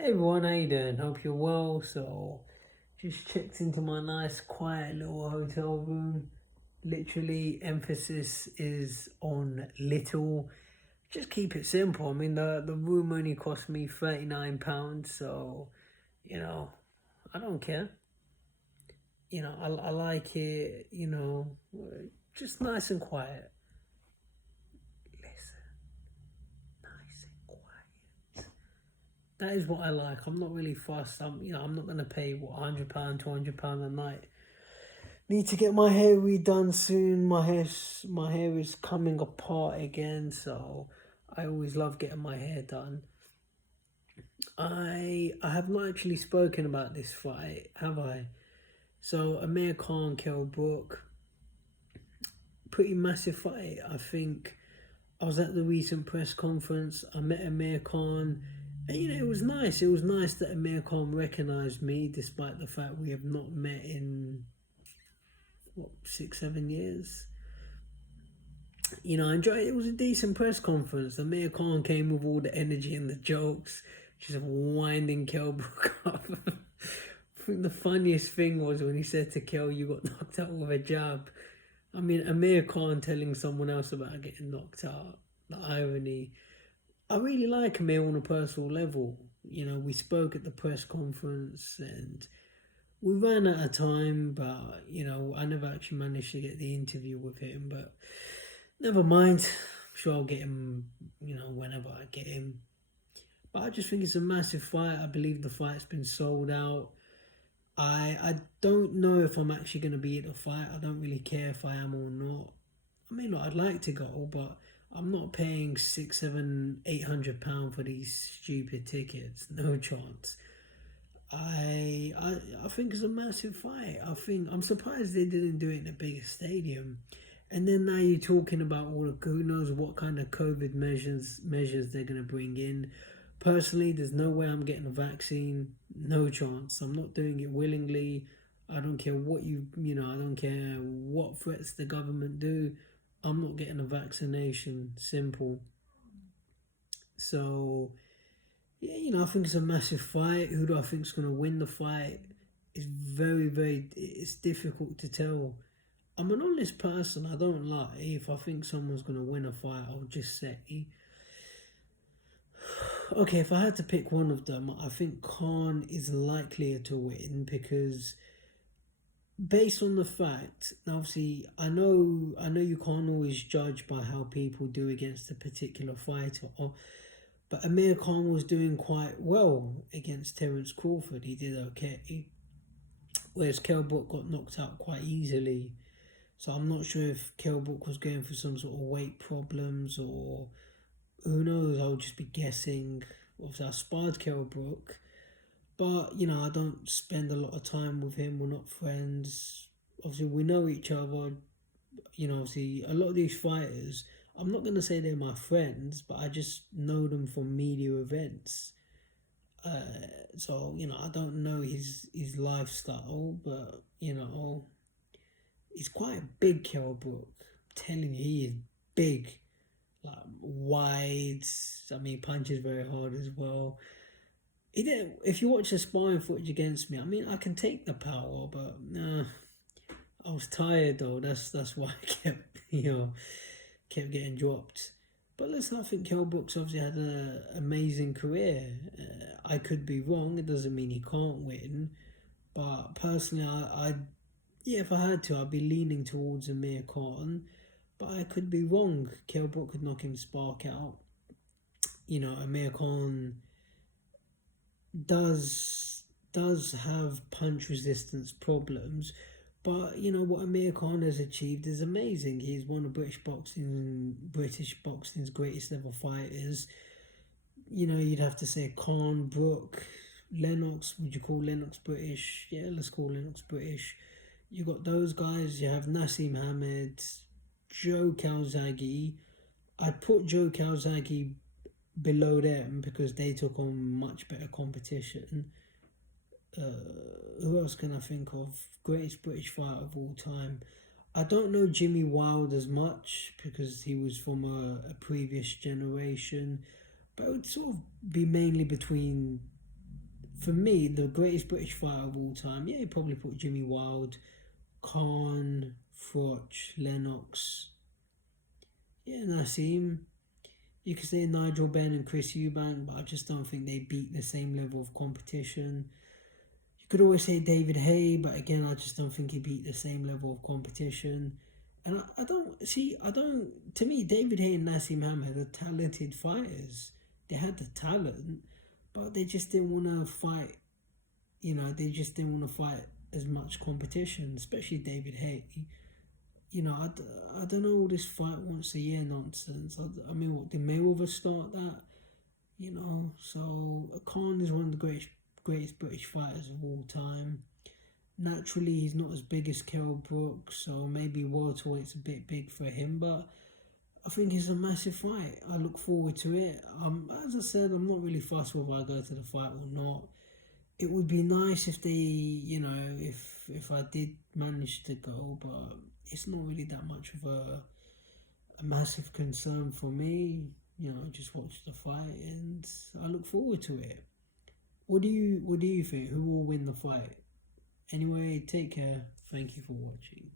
Hey everyone, how you doing? Hope you're well. So, just checked into my nice, quiet little hotel room. Literally, emphasis is on little. Just keep it simple. I mean, the room only cost me £39, so you know, I don't care. I like it. Just nice and quiet. Listen, nice and quiet. That is what I like. I'm not really fussed. I'm not gonna pay what £100, £200 a night. Need to get my hair redone soon. My hair is coming apart again, so I always love getting my hair done. I have not actually spoken about this fight, have I? So Amir Khan, Brook, pretty massive fight. I think I was at the recent press conference. I met Amir Khan. And, it was nice. It was nice that Amir Khan recognised me, despite the fact we have not met in what 6, 7 years. I enjoyed it. It was a decent press conference. Amir Khan came with all the energy and the jokes, just winding Brook up. I think the funniest thing was when he said to Kel, "You got knocked out with a jab." I mean, Amir Khan telling someone else about getting knocked out. The irony. I really like Amir on a personal level. We spoke at the press conference and we ran out of time, but I never actually managed to get the interview with him. But never mind. I'm sure I'll get him, whenever I get him. But I just think it's a massive fight. I believe the fight's been sold out. I don't know if I'm actually going to be at the fight. I don't really care if I am or not. I mean, I'd like to go, but I'm not paying six, seven, £800 for these stupid tickets. No chance. I think it's a massive fight. I'm surprised they didn't do it in a bigger stadium. And then now you're talking about all the who knows what kind of COVID measures they're gonna bring in. Personally, there's no way I'm getting a vaccine. No chance. I'm not doing it willingly. I don't care what I don't care what threats the government do. I'm not getting a vaccination. Simple. So yeah, I think it's a massive fight. Who do I think is going to win the fight? It's it's difficult to tell. I'm an honest person, I don't lie. If I think someone's going to win a fight, I'll just say, okay, if I had to pick one of them, I think Khan is likelier to win because based on the fact, now obviously, I know you can't always judge by how people do against a particular fighter, but Amir Khan was doing quite well against Terence Crawford. He did okay. Whereas Brook got knocked out quite easily. So I'm not sure if Brook was going for some sort of weight problems or who knows. I'll just be guessing. Obviously, I sparred Brook, but I don't spend a lot of time with him. We're not friends. Obviously, we know each other. Obviously, a lot of these fighters, I'm not going to say they're my friends, but I just know them from media events. So, I don't know his lifestyle, but, he's quite a big Brook. I'm telling you, he is big. Like, wide. I mean, punches very hard as well. He didn't. If you watch the sparring footage against me, I mean, I can take the power, but nah, I was tired though. That's why I kept getting dropped. But let's not think Brook's obviously had an amazing career. I could be wrong. It doesn't mean he can't win. But personally, yeah, if I had to, I'd be leaning towards Amir Khan. But I could be wrong. Brook could knock him spark out. Amir Khan does have punch resistance problems, but what Amir Khan has achieved is amazing. He's one of British boxing's greatest level fighters. You'd have to say Khan-Brook, Lennox. Would you call Lennox British? Yeah, let's call Lennox British. You got those guys. You have Nassim Hamed, Joe Calzaghe. I'd put Joe Calzaghe below them because they took on much better competition. Who else can I think of? Greatest British fighter of all time. I don't know Jimmy Wild as much because he was from a previous generation, but it would sort of be mainly between for me, the greatest British fighter of all time, yeah, he'd probably put Jimmy Wild, Khan, Froch, Lennox, yeah, Nassim. You could say Nigel Benn and Chris Eubank, but I just don't think they beat the same level of competition. You could always say David Hay, but again, I just don't think he beat the same level of competition. And I don't see, I don't, to me, David Hay and Nassim Hamid are talented fighters. They had the talent, but they just didn't want to fight, they just didn't want to fight as much competition, especially David Hay. I don't know all this fight once a year nonsense. I mean, what, did Mayweather start that? So Khan is one of the greatest British fighters of all time. Naturally, he's not as big as Khan-Brook, so maybe welterweight's a bit big for him, but I think it's a massive fight. I look forward to it. As I said, I'm not really fussed whether I go to the fight or not. It would be nice if they, if I did manage to go, but it's not really that much of a massive concern for me. Just watch the fight, and I look forward to it. What do you think? Who will win the fight? Anyway, take care. Thank you for watching.